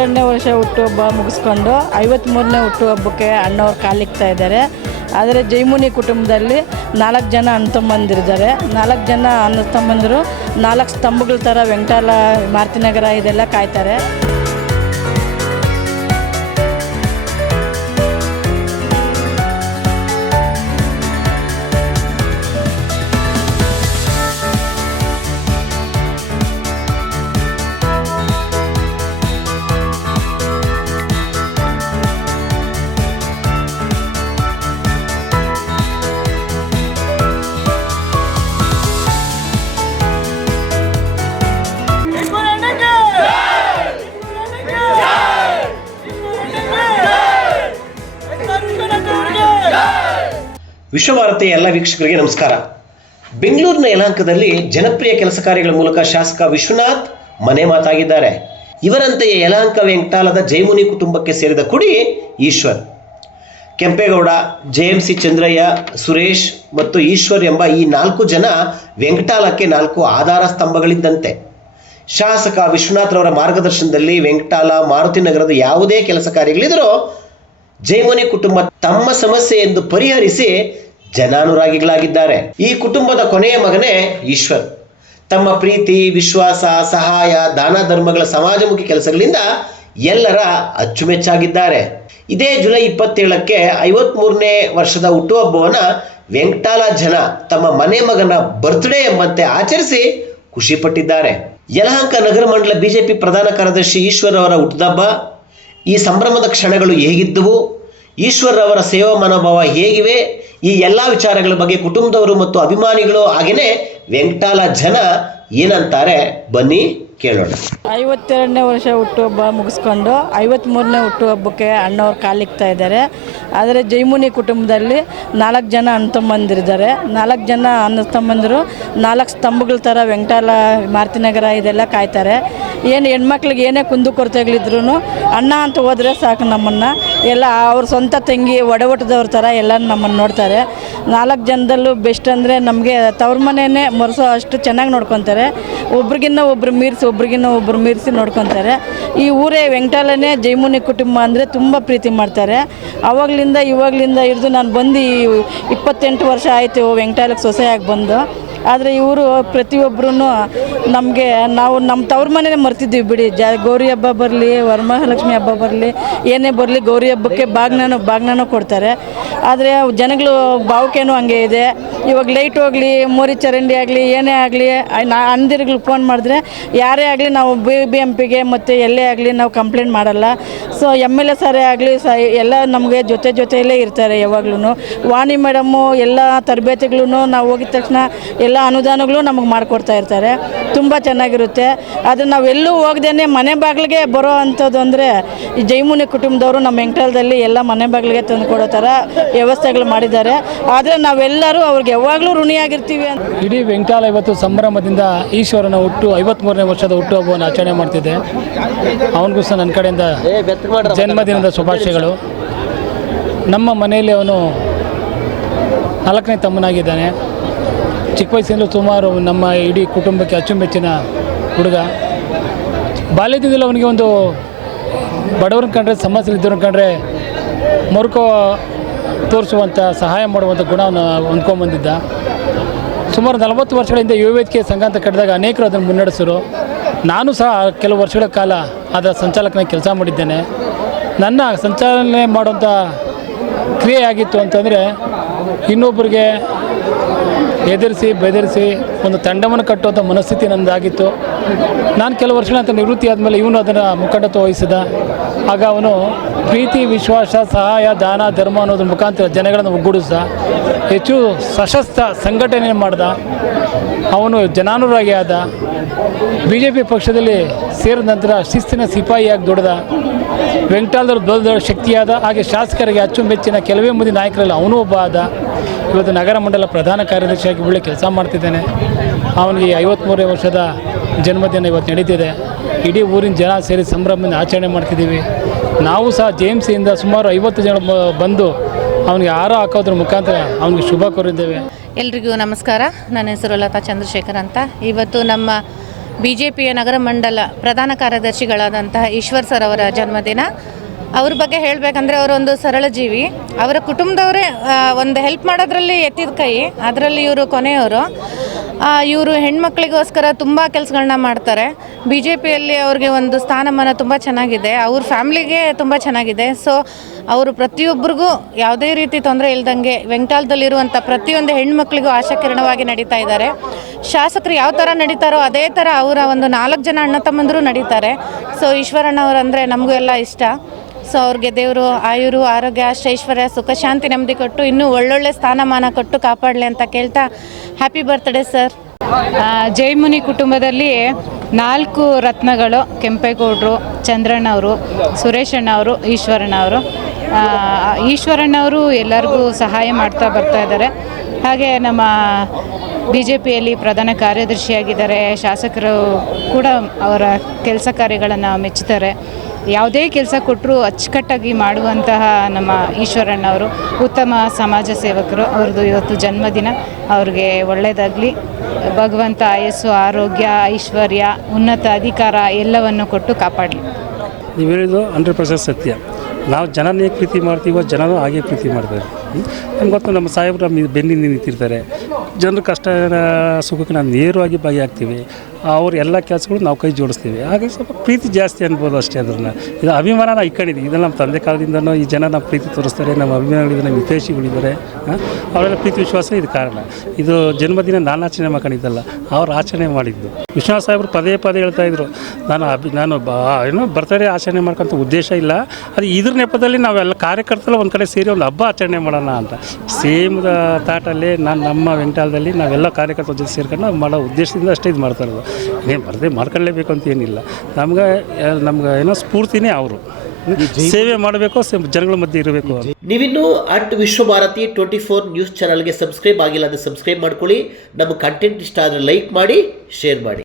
ಐವತ್ತೆರಡನೇ ವರ್ಷ ಹುಟ್ಟುಹಬ್ಬ ಮುಗಿಸ್ಕೊಂಡು ಐವತ್ತ್ಮೂರನೇ ಹುಟ್ಟುಹಬ್ಬಕ್ಕೆ ಅಣ್ಣವ್ರು ಕಾಲಿಕ್ತಾ ಇದ್ದಾರೆ. ಆದರೆ ಜೈಮುನಿ ಕುಟುಂಬದಲ್ಲಿ ನಾಲ್ಕು ಜನ ಅಣ್ಣ ತಮ್ಮಂದಿರಿದ್ದಾರೆ ನಾಲ್ಕು ಜನ ಅಣ್ಣ ತಮ್ಮಂದಿರು ನಾಲ್ಕು ಸ್ತಂಭಗಳ ಥರ ವೆಂಕಟಾಲ ಮಾರ್ತಿನಗರ ಇದೆಲ್ಲ ಕಾಯ್ತಾರೆ. ವಿಶ್ವಭಾರತಿಯ ಎಲ್ಲ ವೀಕ್ಷಕರಿಗೆ ನಮಸ್ಕಾರ. ಬೆಂಗಳೂರಿನ ಯಲಹಂಕದಲ್ಲಿ ಜನಪ್ರಿಯ ಕೆಲಸ ಕಾರ್ಯಗಳ ಮೂಲಕ ಶಾಸಕ ವಿಶ್ವನಾಥ್ ಮನೆ ಮಾತಾಗಿದ್ದಾರೆ. ಇವರಂತೆಯೇ ಯಲಹಂಕ ವೆಂಕಟಾಲದ ಜೈಮುನಿ ಕುಟುಂಬಕ್ಕೆ ಸೇರಿದ ಕುಡಿ Eshwar. Kempegowda, J M C Chandraiah, Suresh ಮತ್ತು ಈಶ್ವರ್ ಎಂಬ ಈ ನಾಲ್ಕು ಜನ ವೆಂಕಟಾಲಕ್ಕೆ ನಾಲ್ಕು ಆಧಾರ ಸ್ತಂಭಗಳಿದ್ದಂತೆ. ಶಾಸಕ ವಿಶ್ವನಾಥ್ರವರ ಮಾರ್ಗದರ್ಶನದಲ್ಲಿ ವೆಂಕಟಾಲ ಮಾರುತಿ ನಗರದ ಯಾವುದೇ ಕೆಲಸ ಕಾರ್ಯಗಳಿದ್ದರೂ ಜೈಮುನಿ ಕುಟುಂಬ ತಮ್ಮ ಸಮಸ್ಯೆ ಎಂದು ಪರಿಹರಿಸಿ ಜನಾನುರಾಗಿಗಳಾಗಿದ್ದಾರೆ. ಈ ಕುಟುಂಬದ ಕೊನೆಯ ಮಗನೇ ಈಶ್ವರ್. ತಮ್ಮ ಪ್ರೀತಿ, ವಿಶ್ವಾಸ, ಸಹಾಯ, ದಾನ ಧರ್ಮಗಳ ಸಮಾಜಮುಖಿ ಕೆಲಸಗಳಿಂದ ಎಲ್ಲರ ಅಚ್ಚುಮೆಚ್ಚಾಗಿದ್ದಾರೆ. ಇದೇ ಜುಲೈ ಇಪ್ಪತ್ತೇಳಕ್ಕೆ ಐವತ್ಮೂರನೇ ವರ್ಷದ ಹುಟ್ಟುಹಬ್ಬವನ್ನ ವೆಂಕಟಾಲ ಜನ ತಮ್ಮ ಮನೆ ಮಗನ ಬರ್ತ್ಡೇ ಎಂಬಂತೆ ಆಚರಿಸಿ ಖುಷಿಪಟ್ಟಿದ್ದಾರೆ ಯಲಹಂಕ ನಗರ ಮಂಡಲ ಬಿಜೆಪಿ ಪ್ರಧಾನ ಕಾರ್ಯದರ್ಶಿ ಈಶ್ವರ್ ಅವರ ಹುಟ್ಟುಹಬ್ಬ ಈ ಸಂಭ್ರಮದ ಕ್ಷಣಗಳು ಹೇಗಿದ್ದವು? ಈಶ್ವರರವರ ಸೇವಾ ಮನೋಭಾವ ಹೇಗಿವೆ? ಈ ಎಲ್ಲ ವಿಚಾರಗಳ ಬಗ್ಗೆ ಕುಟುಂಬದವರು ಮತ್ತು ಅಭಿಮಾನಿಗಳು ಹಾಗೆಯೇ ವೆಂಕಟಾಲ ಜನ ಏನಂತಾರೆ? ಬನ್ನಿ ಕೇಳೋಣ. ಐವತ್ತೆರಡನೇ ವರ್ಷ ಹುಟ್ಟುಹಬ್ಬ ಮುಗಿಸ್ಕೊಂಡು ಐವತ್ತ್ಮೂರನೇ ಹುಟ್ಟುಹಬ್ಬಕ್ಕೆ ಅಣ್ಣವ್ರು ಕಾಲಿಕ್ತಾ ಇದ್ದಾರೆ. ಆದರೆ ಜೈಮುನಿ ಕುಟುಂಬದಲ್ಲಿ ನಾಲ್ಕು ಜನ ಅಣ್ಣ ತಮ್ಮಂದಿರಿದ್ದಾರೆ ನಾಲ್ಕು ಜನ ಅಣ್ಣ ತಮ್ಮಂದಿರು ನಾಲ್ಕು ಸ್ತಂಭಗಳ ಥರ ವೆಂಕಟಾಲ ಮಾರ್ತಿನಗರ ಇದೆಲ್ಲ ಕಾಯ್ತಾರೆ. ಏನು ಹೆಣ್ಮಕ್ಳಿಗೆ ಏನೇ ಕುಂದು ಕೊರತೆಗಳಿದ್ರು ಅಣ್ಣ ಅಂತ ಹೋದರೆ ಸಾಕು ನಮ್ಮನ್ನು. ಎಲ್ಲ ಅವ್ರ ಸ್ವಂತ ತಂಗಿ ಒಡವಟದವ್ರ ಥರ ಎಲ್ಲ ನಮ್ಮನ್ನು ನೋಡ್ತಾರೆ. ನಾಲ್ಕು ಜನದಲ್ಲೂ ಬೆಸ್ಟ್ ಅಂದರೆ ನಮಗೆ ತವ್ರ ಮನೆಯೇ ಮರೆಸೋ ಅಷ್ಟು ಚೆನ್ನಾಗಿ ನೋಡ್ಕೊತಾರೆ. ಒಬ್ರಿಗಿನ್ನ ಒಬ್ರು ಮೀರಿಸಿ, ಒಬ್ರಿಗಿನ್ನ ಒಬ್ರು ಮೀರಿಸಿ ನೋಡ್ಕೊತಾರೆ. ಈ ಊರೇ ವೆಂಕಟಾಲನೇ ಜೈಮುನಿ ಕುಟುಂಬ ಅಂದರೆ ತುಂಬ ಪ್ರೀತಿ ಮಾಡ್ತಾರೆ. ಅವಾಗಲಿಂದ ಇವಾಗಲಿಂದ ಹಿಡಿದು ನಾನು ಬಂದು ಇಪ್ಪತ್ತೆಂಟು ವರ್ಷ ಆಯಿತು ವೆಂಕಟಾಲಕ್ಕೆ ಸೊಸೆಯಾಗಿ ಬಂದು. ಆದರೆ ಇವರು ಪ್ರತಿಯೊಬ್ಬರೂ ನಮಗೆ ನಾವು ನಮ್ಮ ತವ್ರ ಮನೆನೇ ಮರ್ತಿದ್ದೀವಿ ಬಿಡಿ. ಜ ಗೌರಿ ಹಬ್ಬ ಬರಲಿ, ವರಮಹಾಲಕ್ಷ್ಮಿ ಹಬ್ಬ ಬರಲಿ, ಏನೇ ಬರಲಿ ಗೌರಿ ಹಬ್ಬಕ್ಕೆ ಬಾಗ್ನಾನು ಬಾಗ್ನೂ ಕೊಡ್ತಾರೆ. ಆದರೆ ಜನಗಳು ಭಾವುಕೇನೂ ಹಂಗೆ ಇದೆ. ಇವಾಗ ಲೈಟ್ ಹೋಗಲಿ, ಮೋರಿ ಚರಂಡಿ ಆಗಲಿ, ಏನೇ ಆಗಲಿ ನಾ ಫೋನ್ ಮಾಡಿದ್ರೆ ಯಾರೇ ಆಗಲಿ ನಾವು ಬಿ ಬಿ ಎಂ ಪಿಗೆ ಮತ್ತು ಎಲ್ಲೇ ಆಗಲಿ ನಾವು ಕಂಪ್ಲೇಂಟ್ ಮಾಡಲ್ಲ. ಸೊ ಎಂ ಎಲ್ ಎ ಸರೇ ಆಗಲಿ, ಸ, ಎಲ್ಲ ನಮಗೆ ಜೊತೆ ಜೊತೆಯಲ್ಲೇ ಇರ್ತಾರೆ ಯಾವಾಗ್ಲೂ ವಾಣಿ ಮೇಡಮ್ಮು ಎಲ್ಲ ತರಬೇತಿಗಳೂ ನಾವು ಹೋಗಿದ ತಕ್ಷಣ ಎಲ್ಲ ಅನುದಾನಗಳು ನಮಗೆ ಮಾಡಿಕೊಡ್ತಾ ಇರ್ತಾರೆ. ತುಂಬ ಚೆನ್ನಾಗಿರುತ್ತೆ. ಅದು ನಾವೆಲ್ಲೂ ಹೋಗ್ದೇ ಮನೆ ಬಾಗಿಲಿಗೆ ಬರೋ ಅಂಥದ್ದು ಅಂದರೆ ಈ ಜೈಮುನಿ ಕುಟುಂಬದವರು ನಮ್ಮ ವೆಂಕಟಲದಲ್ಲಿ ಎಲ್ಲ ಮನೆ ಬಾಗಿಲಿಗೆ ತಂದು ಕೊಡೋ ಥರ ವ್ಯವಸ್ಥೆಗಳು ಮಾಡಿದ್ದಾರೆ. ಆದರೆ ನಾವೆಲ್ಲರೂ ಅವ್ರಿಗೆ ಯಾವಾಗಲೂ ಋಣಿಯಾಗಿರ್ತೀವಿ ಅಂತ. ಇಡೀ ವೆಂಕಟಾಲ ಇವತ್ತು ಸಂಭ್ರಮದಿಂದ ಈಶ್ವರನ ಹುಟ್ಟು ಐವತ್ಮೂರನೇ ವರ್ಷದ ಹುಟ್ಟುಹಬ್ಬವನ್ನು ಆಚರಣೆ ಮಾಡ್ತಿದ್ದೆ ಅವನಿಗೂ ಸಹ ನನ್ನ ಕಡೆಯಿಂದ ಜನ್ಮದಿನದ ಶುಭಾಶಯಗಳು. ನಮ್ಮ ಮನೆಯಲ್ಲಿ ಅವನು ನಾಲ್ಕನೇ ತಮ್ಮನಾಗಿದ್ದಾನೆ. ಚಿಕ್ಕ ವಯಸ್ಸಿನಲ್ಲೂ ಸುಮಾರು ನಮ್ಮ ಇಡೀ ಕುಟುಂಬಕ್ಕೆ ಅಚ್ಚುಮೆಚ್ಚಿನ ಹುಡುಗ. ಬಾಲ್ಯದಿಂದಲೂ ಅವನಿಗೆ ಒಂದು ಬಡವ್ರನ್ನ ಕಂಡ್ರೆ ಸಮಸ್ಯೆ ಇದ್ದವ್ರನ್ನ ಕಂಡ್ರೆ ಮರುಕೋ ತೋರಿಸುವಂಥ ಸಹಾಯ ಮಾಡುವಂಥ ಗುಣವನ್ನು ಹೊಂದ್ಕೊಂಡ್ಬಂದಿದ್ದ ಸುಮಾರು ನಲವತ್ತು ವರ್ಷಗಳಿಂದ ಯುವ ವೇದಿಕೆ ಸಂಘ ಅಂತ ಕಟ್ಟಿದಾಗ ಅನೇಕರು ಅದನ್ನು ಮುನ್ನಡೆಸರು. ನಾನು ಸಹ ಕೆಲವು ವರ್ಷಗಳ ಕಾಲ ಅದರ ಸಂಚಾಲಕನ ಕೆಲಸ ಮಾಡಿದ್ದೇನೆ. ನನ್ನ ಸಂಚಾಲನೆ ಮಾಡುವಂಥ ಕ್ರಿಯೆ ಆಗಿತ್ತು ಅಂತಂದರೆ ಇನ್ನೊಬ್ಬರಿಗೆ ಎದುರಿಸಿ ಬೆದರಿಸಿ ಒಂದು ತಂಡವನ್ನು ಕಟ್ಟುವಂಥ ಮನಸ್ಥಿತಿ ನನ್ನದಾಗಿತ್ತು ನಾನು ಕೆಲವು ವರ್ಷಗಳ ನಂತರ ನಿವೃತ್ತಿ ಆದಮೇಲೆ ಇವನು ಅದನ್ನು ಮುಖಂಡತ್ವ ವಹಿಸಿದ. ಆಗ ಅವನು ಪ್ರೀತಿ, ವಿಶ್ವಾಸ, ಸಹಾಯ, ದಾನ, ಧರ್ಮ ಅನ್ನೋದ್ರ ಮುಖಾಂತರ ಜನಗಳನ್ನು ಒಗ್ಗೂಡಿಸ್ದ. ಹೆಚ್ಚು ಸಶಸ್ತ್ರ ಸಂಘಟನೆ ಮಾಡ್ದ. ಅವನು ಜನಾನುರಾಗಿ ಆದ. ಬಿ ಜೆ ಪಿ ಪಕ್ಷದಲ್ಲಿ ಸೇರಿದ ನಂತರ ಶಿಸ್ತಿನ ಸಿಪಾಯಿಯಾಗಿ ದುಡ್ದ. ವೆಂಕಟಾಲದವ್ರ ದೊಡ್ಡ ದೊಡ್ಡ ಶಕ್ತಿಯಾದ. ಹಾಗೆ ಶಾಸಕರಿಗೆ ಅಚ್ಚುಮೆಚ್ಚಿನ ಕೆಲವೇ ಮಂದಿ ನಾಯಕರಲ್ಲಿ ಅವನು ಒಬ್ಬ ಆದ. ಇವತ್ತು ನಗರ ಮಂಡಲ ಪ್ರಧಾನ ಕಾರ್ಯದರ್ಶಿಯಾಗಿ ಒಳ್ಳೆ ಕೆಲಸ ಮಾಡ್ತಿದ್ದೇನೆ. ಅವನಿಗೆ ಐವತ್ತ್ಮೂರನೇ ವರ್ಷದ ಜನ್ಮದಿನ ಇವತ್ತು ನಡೀತಿದೆ. ಇಡೀ ಊರಿನ ಜನ ಸೇರಿ ಸಂಭ್ರಮದಿಂದ ಆಚರಣೆ ಮಾಡ್ತಿದ್ದೀವಿ. ನಾವು ಸಹ ಜೆ ಎಂ ಸಿಯಿಂದ ಸುಮಾರು ಐವತ್ತು ಜನ ಬಂದು ಅವನಿಗೆ ಹಾರ ಹಾಕೋದ್ರ ಮುಖಾಂತರ ಅವನಿಗೆ ಶುಭ ಕೋರಿದ್ದೇವೆ. ಎಲ್ರಿಗೂ ನಮಸ್ಕಾರ. ನನ್ನ ಹೆಸರು ಲತಾ ಚಂದ್ರಶೇಖರ್ ಅಂತ. ಇವತ್ತು ನಮ್ಮ ಬಿ ಜೆ ಪಿಯ ನಗರ ಮಂಡಲ ಪ್ರಧಾನ ಕಾರ್ಯದರ್ಶಿಗಳಾದಂತಹ ಈಶ್ವರ್ ಸರ್ ಅವರ ಜನ್ಮದಿನ. ಅವ್ರ ಬಗ್ಗೆ ಹೇಳಬೇಕಂದ್ರೆ ಅವರೊಂದು ಸರಳ ಜೀವಿ. ಅವರ ಕುಟುಂಬದವರೇ ಒಂದು ಹೆಲ್ಪ್ ಮಾಡೋದ್ರಲ್ಲಿ ಎತ್ತಿದ ಕೈ. ಅದರಲ್ಲಿ ಇವರು ಕೊನೆಯವರು. ಇವರು ಹೆಣ್ಮಕ್ಳಿಗೋಸ್ಕರ ತುಂಬ ಕೆಲಸಗಳನ್ನ ಮಾಡ್ತಾರೆ. ಬಿ ಜೆ ಪಿಯಲ್ಲಿ ಅವ್ರಿಗೆ ಒಂದು ಸ್ಥಾನಮಾನ ತುಂಬ ಚೆನ್ನಾಗಿದೆ. ಅವ್ರ ಫ್ಯಾಮ್ಲಿಗೆ ತುಂಬ ಚೆನ್ನಾಗಿದೆ. ಸೊ ಅವರು ಪ್ರತಿಯೊಬ್ಬರಿಗೂ ಯಾವುದೇ ರೀತಿ ತೊಂದರೆ ಇಲ್ದಂಗೆ ವೆಂಕಟಾಲದಲ್ಲಿರುವಂಥ ಪ್ರತಿಯೊಂದು ಹೆಣ್ಮಕ್ಳಿಗೂ ಆಶಾಕಿರಣವಾಗಿ ನಡೀತಾ ಇದ್ದಾರೆ. ಶಾಸಕರು ಯಾವ ಥರ ನಡೀತಾರೋ ಅದೇ ಥರ ಅವರ ಒಂದು ನಾಲ್ಕು ಜನ ಅಣ್ಣ ತಮ್ಮಂದರು ನಡೀತಾರೆ. ಸೊ ಈಶ್ವರಣ್ಣವ್ರು ಅಂದರೆ ನಮಗೂ ಎಲ್ಲ ಇಷ್ಟ. ಸೊ ಅವ್ರಿಗೆ ದೇವರು, ಆಯುರು, ಆರೋಗ್ಯ ಐಶ್ವರ್ಯ ಸುಖ, ಶಾಂತಿ ನೆಮ್ಮದಿ ಕೊಟ್ಟು ಇನ್ನೂ ಒಳ್ಳೊಳ್ಳೆ ಸ್ಥಾನಮಾನ ಕೊಟ್ಟು ಕಾಪಾಡಲಿ ಅಂತ ಕೇಳ್ತಾ ಹ್ಯಾಪಿ ಬರ್ತ್ಡೇ ಸರ್ ಜೈಮುನಿ ಕುಟುಂಬದಲ್ಲಿ ನಾಲ್ಕು ರತ್ನಗಳು, ಕೆಂಪೇಗೌಡರು, ಚಂದ್ರಣ್ಣವರು, ಸುರೇಶಣ್ಣವರು, ಈಶ್ವರಣ್ಣವರು. ಈಶ್ವರಣ್ಣವರು ಎಲ್ಲರಿಗೂ ಸಹಾಯ ಮಾಡ್ತಾ ಬರ್ತಾ ಇದ್ದಾರೆ. ಹಾಗೆ ನಮ್ಮ ಬಿ ಜೆ ಪಿಯಲ್ಲಿ ಪ್ರಧಾನ ಕಾರ್ಯದರ್ಶಿಯಾಗಿದ್ದಾರೆ, ಶಾಸಕರು ಕೂಡ ಅವರ ಕೆಲಸ ಕಾರ್ಯಗಳನ್ನು ಮೆಚ್ಚುತ್ತಾರೆ ಯಾವುದೇ ಕೆಲಸ ಕೊಟ್ಟರು ಅಚ್ಚುಕಟ್ಟಾಗಿ ಮಾಡುವಂತಹ ನಮ್ಮ ಈಶ್ವರಣ್ಣವರು ಉತ್ತಮ ಸಮಾಜ ಸೇವಕರು. ಅವ್ರದ್ದು ಇವತ್ತು ಜನ್ಮದಿನ. ಅವ್ರಿಗೆ ಒಳ್ಳೆಯದಾಗಲಿ. ಭಗವಂತ ಆಯಸ್ಸು, ಆರೋಗ್ಯ, ಐಶ್ವರ್ಯ, ಉನ್ನತ ಅಧಿಕಾರ ಎಲ್ಲವನ್ನು ಕೊಟ್ಟು ಕಾಪಾಡಲಿ. ನೀವು ಹೇಳಿದ್ದು ಹಂಡ್ರೆಡ್ ಪರ್ಸೆಂಟ್ ಸತ್ಯ. ನಾವು ಜನನೇ ಪ್ರೀತಿ ಮಾಡ್ತೀವೋ ಜನರು ಹಾಗೆ ಪ್ರೀತಿ ಮಾಡ್ತಾರೆ. ನಮ್ಗೆ ಗೊತ್ತು ನಮ್ಮ ಸಾಹೇಬರು ಬೆನ್ನಿಂದ ನಿಂತಿರ್ತಾರೆ. ಜನರ ಕಷ್ಟ ಸುಖಕ್ಕೆ ನಾವು ನೇರವಾಗಿ ಭಾಗಿಯಾಗ್ತೀವಿ ಅವ್ರ ಎಲ್ಲ ಕೆಲಸಗಳು ನಾವು ಕೈ ಜೋಡಿಸ್ತೀವಿ. ಹಾಗೆ ಸ್ವಲ್ಪ ಪ್ರೀತಿ ಜಾಸ್ತಿ ಅನ್ಬೋದು ಅಷ್ಟೇ ಅದನ್ನ. ಇದು ಅಭಿಮಾನ ನಾವು ಇಕ್ಕಂಡಿದ್ದೀವಿ ಇದು ನಮ್ಮ ತಂದೆ ಕಾಲದಿಂದನೂ ಈ ಜನ ನಮ್ಮ ಪ್ರೀತಿ ತೋರಿಸ್ತಾರೆ, ನಮ್ಮ ಅಭಿಮಾನಿಗಳಿದ್ದಾರೆ, ನಮ್ಮ ಹಿತೈಷಿಗಳಿದ್ದಾರೆ. ಅವರೆಲ್ಲ ಪ್ರೀತಿ ವಿಶ್ವಾಸ ಇದು ಕಾರಣ. ಇದು ಜನ್ಮದಿನ ನಾನು ಆಚರಣೆ ಮಾಡ್ಕೊಂಡಿದ್ದಲ್ಲ, ಅವ್ರು ಆಚರಣೆ ಮಾಡಿದ್ದು. ವಿಶ್ವನಾಥ್ ಸಾಹೇಬರು ಪದೇ ಪದೇ ಹೇಳ್ತಾ ಇದ್ರು, ನಾನು ಅಭಿ, ನಾನು ಬಾ ಏನೋ ಬರ್ತಡೇ ಆಚರಣೆ ಮಾಡ್ಕೊಂತ ಉದ್ದೇಶ ಇಲ್ಲ. ಅದು ಇದ್ರ ನೆಪದಲ್ಲಿ ನಾವೆಲ್ಲ ಕಾರ್ಯಕರ್ತರು ಒಂದು ಕಡೆ ಸೇರಿ ಒಂದು ಹಬ್ಬ ಆಚರಣೆ ಮಾಡೋಣ ಅಂತ. ಸೇಮ್ ತಾಟಲ್ಲಿ ನಾನು ನಮ್ಮ ವೆಂಟಾಲದಲ್ಲಿ ನಾವೆಲ್ಲ ಕಾರ್ಯಕರ್ತರ ಜೊತೆ ಸೇರ್ಕೊಂಡು ಮಾಡೋ ಉದ್ದೇಶದಿಂದ ಅಷ್ಟೇ ಇದು ಮಾಡ್ತಾ ಇರೋದು. ಏನು ಬರದೇ ಮಾಡ್ಕೊಳ್ಳೇಬೇಕು ಅಂತ ಏನಿಲ್ಲ. ನಮ್ಗೆ ನಮ್ಗೆ ಏನೋ ಸ್ಫೂರ್ತಿನೇ ಅವರು. ಸೇವೆ ಮಾಡಬೇಕು ಜನಗಳ ಮಧ್ಯೆ ಇರಬೇಕು. ನೀವಿನ್ನು at Vishwabharati twenty four news ಚಾನಲ್ಗೆ ಸಬ್ಸ್ಕ್ರೈಬ್ ಆಗಿಲ್ಲ ಅಂದರೆ ಸಬ್ಸ್ಕ್ರೈಬ್ ಮಾಡ್ಕೊಳ್ಳಿ. ನಮ್ಮ ಕಂಟೆಂಟ್ ಇಷ್ಟ ಆದರೆ ಲೈಕ್ ಮಾಡಿ ಶೇರ್ ಮಾಡಿ.